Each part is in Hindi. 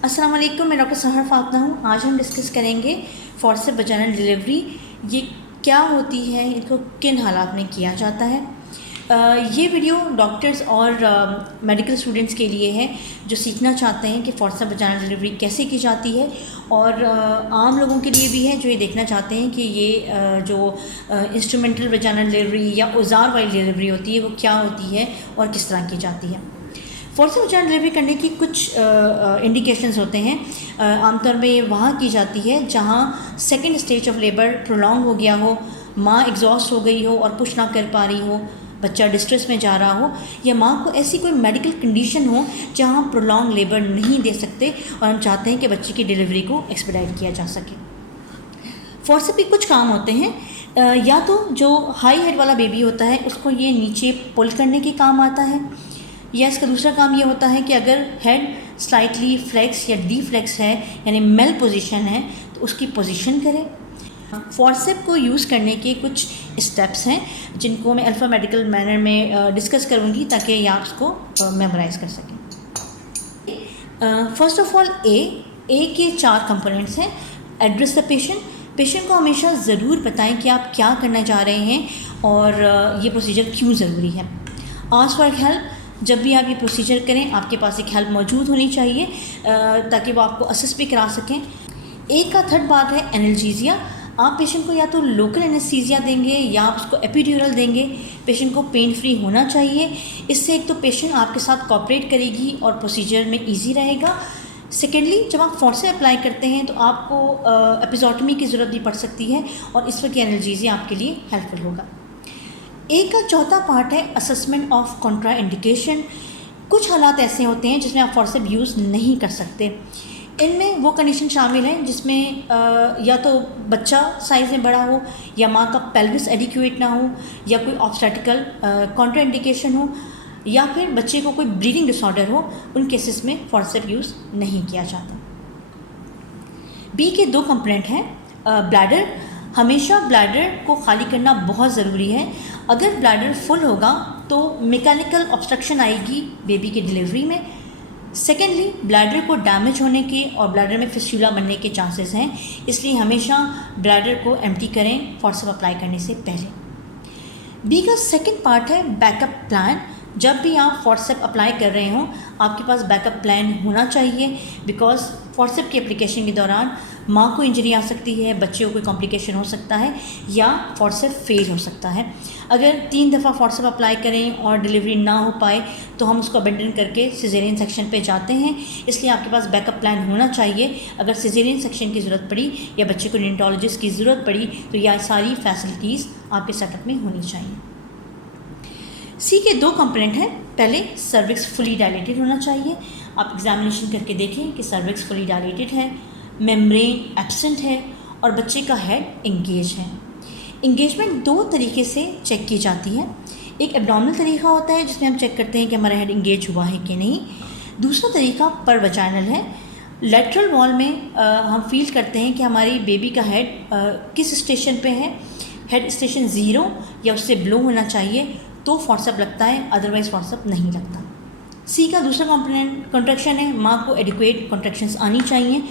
अस्सलाम वालेकुम, मैं डॉक्टर सहर फातना हूँ। आज हम डिस्कस करेंगे फोर्सेप्स वजाइनल डिलीवरी। ये क्या होती है, इनको किन हालात में किया जाता है। ये वीडियो डॉक्टर्स और मेडिकल स्टूडेंट्स के लिए है जो सीखना चाहते हैं कि फोर्सेप्स वजाइनल डिलीवरी कैसे की जाती है, और आम लोगों के लिए भी है जो ये देखना चाहते हैं कि ये जो इंस्ट्रूमेंटल वजाइनल डिलीवरी या औजार वाली डिलीवरी होती है वो क्या होती है और किस तरह की जाती है। फोर्सेप्स वजाइनल डिलीवरी करने की कुछ इंडिकेशंस होते हैं। आमतौर में ये वहाँ की जाती है जहाँ second stage of labour prolong हो गया हो, माँ एग्जॉस्ट हो गई हो और पुश ना कर पा रही हो, बच्चा डिस्ट्रेस में जा रहा हो, या माँ को ऐसी कोई मेडिकल कंडीशन हो जहाँ हम प्रोलॉन्ग लेबर नहीं दे सकते और हम चाहते हैं कि बच्चे की डिलीवरी को एक्सपेडाइट किया जा सके। फोर्सेप्स के कुछ काम होते हैं। या तो जो हाई हेड वाला बेबी होता है उसको ये नीचे पुल करने के काम आता है, या इसका दूसरा काम ये होता है कि अगर हेड स्लाइटली फ्लेक्स या डी फ्लेक्स है यानी मेल पोजीशन है तो उसकी पोजीशन करें। फोर्सेप्स को यूज़ करने के कुछ स्टेप्स हैं जिनको मैं अल्फ़ाबेटिकल मैनर में डिस्कस करूँगी ताकि आप उसको मेमोराइज़ कर सकें। फर्स्ट ऑफ ऑल ए के 4 कंपोनेंट्स हैं। एड्रेस द पेशेंट को हमेशा ज़रूर बताएं कि आप क्या करना चाह रहे हैं और ये प्रोसीजर क्यों ज़रूरी है। आस्क फॉर हेल्प, जब भी आप ये प्रोसीजर करें आपके पास एक हेल्प मौजूद होनी चाहिए ताकि वो आपको असिस्ट भी करा सकें। एक का थर्ड पार्ट है एनाल्जेसिया। आप पेशेंट को या तो लोकल एनेस्थीसिया देंगे या आप उसको एपिड्यूरल देंगे। पेशेंट को पेन फ्री होना चाहिए। इससे एक तो पेशेंट आपके साथ कोऑपरेट करेगी और प्रोसीजर में ईजी रहेगा। सेकेंडली, जब आप फोर्सेप्स अप्लाई करते हैं तो आपको एपिजोटमी की ज़रूरत भी पड़ सकती है और इस वक्त एनाल्जेसिया आपके लिए हेल्पफुल होगा। एक का चौथा पार्ट है असेसमेंट ऑफ कॉन्ट्रा इंडिकेशन। कुछ हालात ऐसे होते हैं जिसमें आप फोर्सेप्स यूज़ नहीं कर सकते। इनमें वो कंडीशन शामिल हैं जिसमें या तो बच्चा साइज़ में बड़ा हो, या माँ का पेल्विस एडिक्वेट ना हो, या कोई ऑब्स्टेटिकल कॉन्ट्रा इंडिकेशन हो, या फिर बच्चे को कोई ब्रीदिंग डिसऑर्डर हो। उन केसेस में फोर्सेप्स यूज़ नहीं किया जाता। बी के 2 कंपोनेंट हैं। ब्लैडर, हमेशा ब्लैडर को खाली करना बहुत ज़रूरी है। अगर ब्लैडर फुल होगा तो मैकेनिकल ऑब्स्ट्रक्शन आएगी बेबी की डिलीवरी में। सेकेंडली, ब्लैडर को डैमेज होने के और ब्लैडर में फिस्टुला बनने के चांसेस हैं, इसलिए हमेशा ब्लैडर को एम्प्टी करें फोर्सेप्स अप्लाई करने से पहले। बी का सेकेंड पार्ट है बैकअप प्लान। जब भी आप फोर्सेप्स अप्लाई कर रहे हों आपके पास बैकअप प्लान होना चाहिए, बिकॉज फोर्सेप्स की एप्लीकेशन के दौरान माँ को इंजरी आ सकती है, बच्चे को कोई कॉम्प्लिकेशन हो सकता है, या फोर्सेप्स फेल हो सकता है। अगर 3 दफ़ा फोर्सेप्स अप्लाई करें और डिलीवरी ना हो पाए तो हम उसको अबेंडन करके सिजेरियन सेक्शन पे जाते हैं, इसलिए आपके पास बैकअप प्लान होना चाहिए। अगर सिजेरियन सेक्शन की ज़रूरत पड़ी या बच्चे को नियोनेटोलॉजिस्ट की ज़रूरत पड़ी तो यह सारी फैसिलिटीज़ आपके सेटअप में होनी चाहिए। सी के 2 कंपोनेंट हैं। पहले, सर्विक्स फुली डायलेटेड होना चाहिए। आप एग्जामिनेशन करके देखें कि सर्विक्स फुली डायलेटेड है, मेम्ब्रेन एब्सेंट है और बच्चे का हेड इंगेज है। इंगेजमेंट 2 तरीके से चेक की जाती है। एक एब्डोमिनल तरीका होता है जिसमें हम चेक करते हैं कि हमारा हेड इंगेज हुआ है कि नहीं। दूसरा तरीका पर वजाइनल है। लेटरल वॉल में हम फील करते हैं कि हमारी बेबी का हेड किस स्टेशन पे है। हेड स्टेशन 0 या उससे बिलो होना चाहिए तो फोर्सेप्स लगता है, अदरवाइज फोर्सेप्स नहीं लगता। सी का दूसरा कंपोनेंट कॉन्ट्रैक्शन है। माँ को एडिक्वेट कॉन्ट्रैक्शंस आनी चाहिए।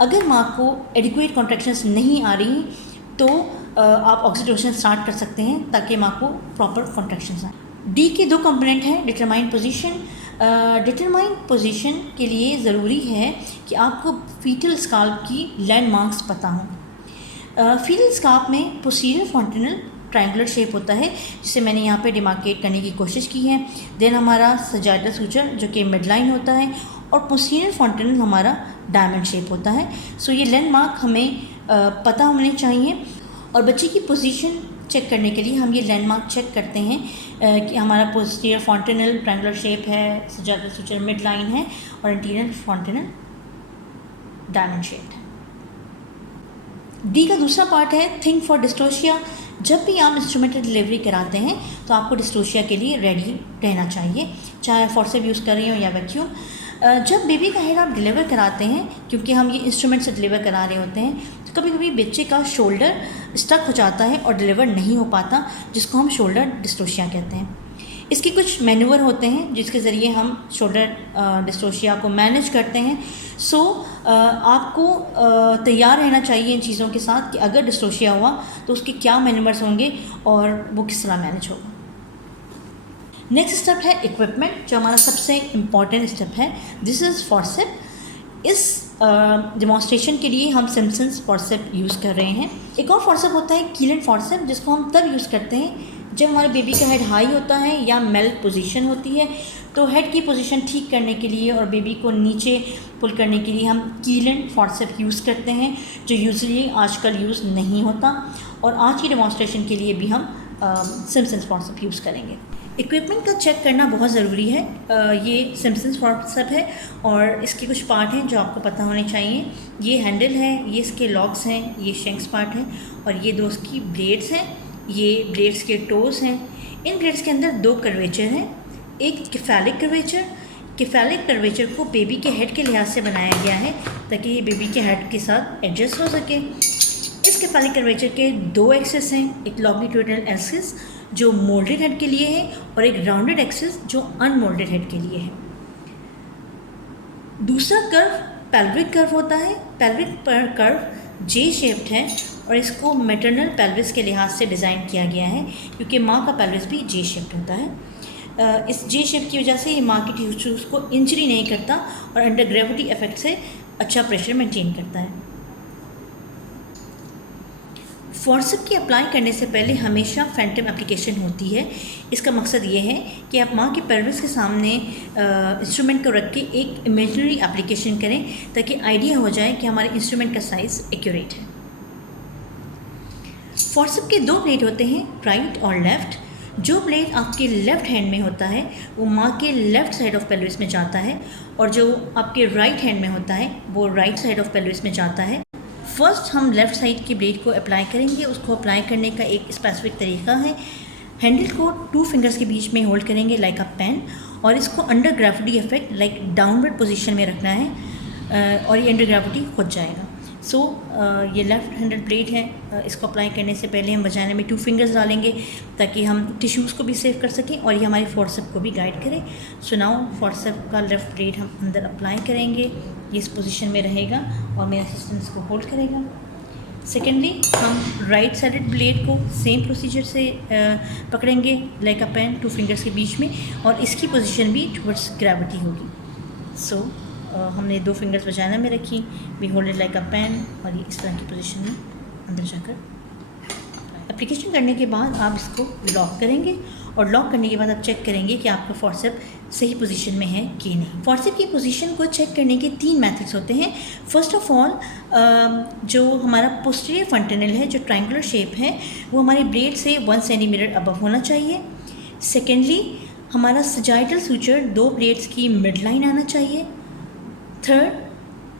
अगर माँ को एडिक्वेट कॉन्ट्रैक्शंस नहीं आ रही तो आप ऑक्सीटोसिन स्टार्ट कर सकते हैं ताकि माँ को प्रॉपर कॉन्ट्रैक्शंस आए। डी के 2 कंपोनेंट हैं। Determine position. डिटरमाइन पोजीशन के लिए ज़रूरी है कि आपको फीटल स्काल्प की लैंडमार्क्स पता हों। फीटल स्काल्प में पोस्टीरियर फॉन्टेनल ट्रायंगुलर शेप होता है जिसे मैंने यहाँ पे डिमार्केट करने की कोशिश की है। देन हमारा सजाइडल सूचर जो कि मिड लाइन होता है, और पोस्टीरियर फॉन्टेनल हमारा डायमंड शेप होता है। सो ये लैंडमार्क हमें पता होने चाहिए, और बच्चे की पोजीशन चेक करने के लिए हम ये लैंडमार्क चेक करते हैं कि हमारा पोस्टीरियर फॉन्टेनल ट्रायंगुलर शेप है, सजाइडल सूचर मिड लाइन है और इंटीरियर फॉन्टेनल डायमंड शेप है। डी का दूसरा पार्ट है थिंक फॉर डिस्टोशिया। जब भी आप इंस्ट्रूमेंटल डिलीवरी कराते हैं तो आपको डिस्टोशिया के लिए रेडी रहना चाहिए, चाहे फोर्सेप्स यूज़ कर रही हो या वैक्यूम। जब बेबी का हेड आप डिलीवर कराते हैं, क्योंकि हम ये इंस्ट्रूमेंट से डिलीवर करा रहे होते हैं, तो कभी कभी बच्चे का शोल्डर स्टक हो जाता है और डिलीवर नहीं हो पाता, जिसको हम शोल्डर डिस्टोशिया कहते हैं। इसके कुछ मैन्यूवर होते हैं जिसके ज़रिए हम शोल्डर डिस्टोशिया को मैनेज करते हैं। सो आपको तैयार रहना चाहिए इन चीज़ों के साथ कि अगर डिस्टोशिया हुआ तो उसके क्या मैनर्स होंगे और वो किस तरह मैनेज होगा। नेक्स्ट स्टेप है इक्विपमेंट, जो हमारा सबसे इम्पॉर्टेंट स्टेप है। This is forceps. इस डेमोन्स्ट्रेशन के लिए हम सिम्पसन्स फॉर्सेप यूज़ कर रहे हैं। एक और फॉर्सेप होता है कीलन फॉर्सेप, जिसको हम तब यूज़ करते हैं जब हमारे बेबी का हेड हाई होता है या मेल पोजीशन होती है। तो हेड की पोजीशन ठीक करने के लिए और बेबी को नीचे पुल करने के लिए हम कीलन फॉर्सेप यूज़ करते हैं, जो यूजुअली आजकल यूज़ नहीं होता। और आज की डेमोन्स्ट्रेशन के लिए भी हम सिम्पसन्स फॉर्सेप यूज़ करेंगे। इक्विपमेंट का चेक करना बहुत ज़रूरी है। ये सिम्पसन्स फॉर्सेप है और इसके कुछ पार्ट हैं जो आपको पता होने चाहिए। ये हैंडल है, ये इसके लॉक्स हैं, ये शेंक्स पार्ट है और ये दो इसकी ब्लेड्स हैं, ये ब्लेड्स के टोज़ हैं। इन ब्लेड्स के अंदर दो कर्वेचर हैं, एक केफेलिक कर्वेचर। केफेलिक कर्वेचर को बेबी के हेड के लिहाज से बनाया गया है ताकि ये बेबी के हेड के साथ एडजस्ट हो सके। इस केफेलिक कर्वेचर के दो एक्सिस हैं, एक लॉन्गिट्यूडिनल एक्सिस जो मोल्डेड हेड के लिए है और एक राउंडेड एक्सिस जो अनमोल्डेड हेड के लिए है। दूसरा कर्व पेल्विक कर्व होता है। पेल्विक कर्व जे शेप्ड है और इसको मैटरनल पेल्विस के लिहाज से डिज़ाइन किया गया है, क्योंकि माँ का पेल्विस भी जे शेप्ड होता है। इस जे शेप की वजह से ये माँ के टिश्यूज़ को इंजरी नहीं करता और अंडर ग्रेविटी इफेक्ट से अच्छा प्रेशर मेंटेन करता है। फॉर्सेप की अप्लाई करने से पहले हमेशा फैंटम एप्लीकेशन होती है। इसका मकसद ये है कि आप माँ की पेल्विस के सामने इंस्ट्रूमेंट को रख के एक इमेजिनरी एप्लीकेशन करें ताकि आइडिया हो जाए कि हमारे इंस्ट्रूमेंट का साइज़ एक्यूरेट है। फॉर्सेप के दो ब्लेड होते हैं, राइट और लेफ़्ट। जो ब्लेड आपके लेफ़्ट हैंड में होता है वो माँ के लेफ़्ट साइड ऑफ पेल्विस में जाता है और जो आपके राइट हैंड में होता है वो राइट साइड ऑफ पेल्विस में जाता है। फर्स्ट हम लेफ़्ट साइड के ब्लेड को अप्लाई करेंगे। उसको अप्लाई करने का एक स्पेसिफिक तरीका है। हैंडल को 2 फिंगर्स के बीच में होल्ड करेंगे लाइक अ पेन और इसको under gravity effect like downward position में रखना है और ये अंडर ग्रेविटी खुद जाएगा। सो ये लेफ़्ट हैंडेड ब्लेड है। इसको अप्लाई करने से पहले हम वजाइना में 2 फिंगर्स डालेंगे ताकि हम टिश्यूज़ को भी सेव कर सकें और ये हमारे फॉर्सेप को भी गाइड करें। सो नाउ फॉर्सेप का लेफ़्ट ब्लेड हम अंदर अप्लाई करेंगे, ये इस पोजीशन में रहेगा और मेरा असिस्टेंट इसको होल्ड करेगा। सेकेंडली हम राइट साइडेड ब्लेड को सेम प्रोसीजर से पकड़ेंगे लाइक अ पेन 2 फिंगर्स के बीच में और इसकी पोजीशन भी टुवर्ड्स ग्रेविटी होगी। सो हमने 2 फिंगर्स वजाइना में रखी, we hold it like a pen और ये इस तरह की पोजीशन में अंदर जाकर एप्लीकेशन करने के बाद आप इसको लॉक करेंगे और लॉक करने के बाद आप चेक करेंगे कि आपका फॉर्सेप सही पोजीशन में है कि नहीं। फॉर्सेप की पोजीशन को चेक करने के 3 मेथड्स होते हैं। फर्स्ट ऑफ ऑल जो हमारा पोस्टीरियर फंटेनल है, जो ट्रायंगुलर शेप है, वो हमारे ब्लेड से 1 सेंटीमीटर अबव होना चाहिए। सेकेंडली हमारा सजाइटल सूचर 2 ब्लेड्स की मिड लाइन आना चाहिए। थर्ड,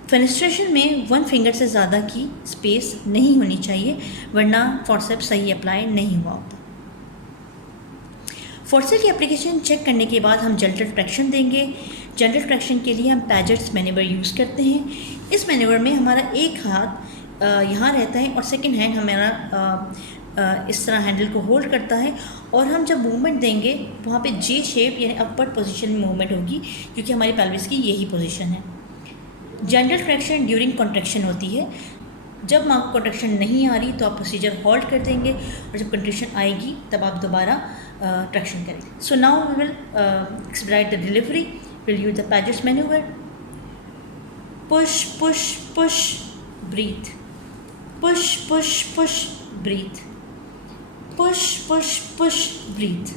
फेनेस्ट्रेशन में 1 फिंगर से ज़्यादा की स्पेस नहीं होनी चाहिए, वरना फॉर्सेप सही अप्लाई नहीं हुआ होता। फॉर्सेप की एप्लीकेशन चेक करने के बाद हम जेंटल ट्रैक्शन देंगे। जेंटल ट्रैक्शन के लिए हम पैजेट्स मैनेवर यूज़ करते हैं। इस मैनेवर में हमारा एक हाथ यहाँ रहता है और सेकंड हैंड हमारा इस तरह हैंडल को होल्ड करता है और हम जब मूवमेंट देंगे वहाँ पे जे शेप यानी अपवर्ड पोजीशन में मूवमेंट होगी, क्योंकि हमारी पेल्विस की यही पोजीशन है। जेंटल ट्रैक्शन ड्यूरिंग कॉन्ट्रैक्शन होती है। जब माँ को कॉन्ट्रैक्शन नहीं आ रही तो आप प्रोसीजर होल्ड कर देंगे और जब कॉन्ट्रैक्शन आएगी तब आप दोबारा ट्रैक्शन करेंगे। So now we will expedite the delivery, will use the Pajot's manoeuvre. Push push push breathe, push push push breathe, push push push breathe.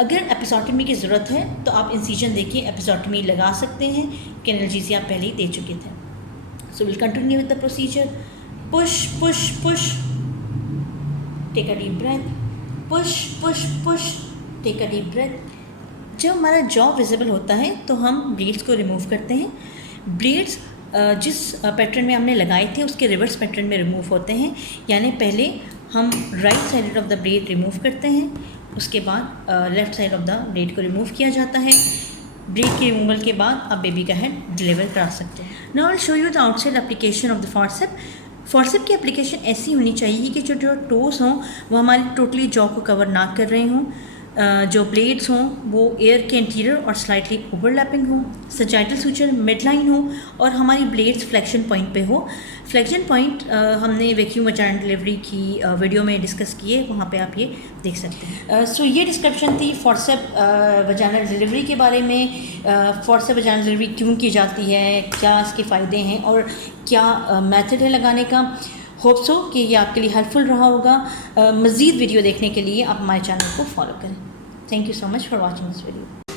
अगर एपिसोटमी की ज़रूरत है तो आप इंसिजन देखिए, एपिसोटमी लगा सकते हैं, एनाल्जेसिया आप पहले ही दे चुके थे। So will continue with the procedure. Push push push, take a deep breath, push push push, take a deep breath. जब हमारा जॉ विजिबल होता है तो हम ब्लेड्स को रिमूव करते हैं। ब्लेड्स जिस पैटर्न में हमने लगाए थे उसके रिवर्स पैटर्न में रिमूव होते हैं, यानी पहले हम right side of the blade remove करते हैं, उसके बाद left side of the blade को रिमूव किया जाता है। ब्लेड के रिमूवल के बाद आप बेबी का हेड डिलीवर करा सकते हैं। Now I will show you the outside application of the forceps. Forceps की एप्लीकेशन ऐसी होनी चाहिए कि जो टोस हों वो हमारी टोटली जॉ को कवर ना कर रहे हों। जो ब्लेड्स हों वो एयर के इंटीरियर और स्लाइटली ओवरलैपिंग हो, सजाइटल सूचर मिड लाइन हो और हमारी ब्लेड्स फ्लेक्शन पॉइंट पे हो। फ्लेक्शन पॉइंट हमने वैक्यूम वजाइनल डिलीवरी की वीडियो में डिस्कस किए, वहाँ पे आप ये देख सकते हैं। सो ये डिस्क्रिप्शन थी फोर्सेप वजाइनल डिलीवरी के बारे में। फोर्सेप वजाइनल डिलीवरी क्यों की जाती है, क्या इसके फ़ायदे हैं और क्या मेथड है लगाने का। होप सो कि ये आपके लिए हेल्पफुल रहा होगा। मज़ीद वीडियो देखने के लिए आप हमारे चैनल को फॉलो करें। Thank you so much for watching this video.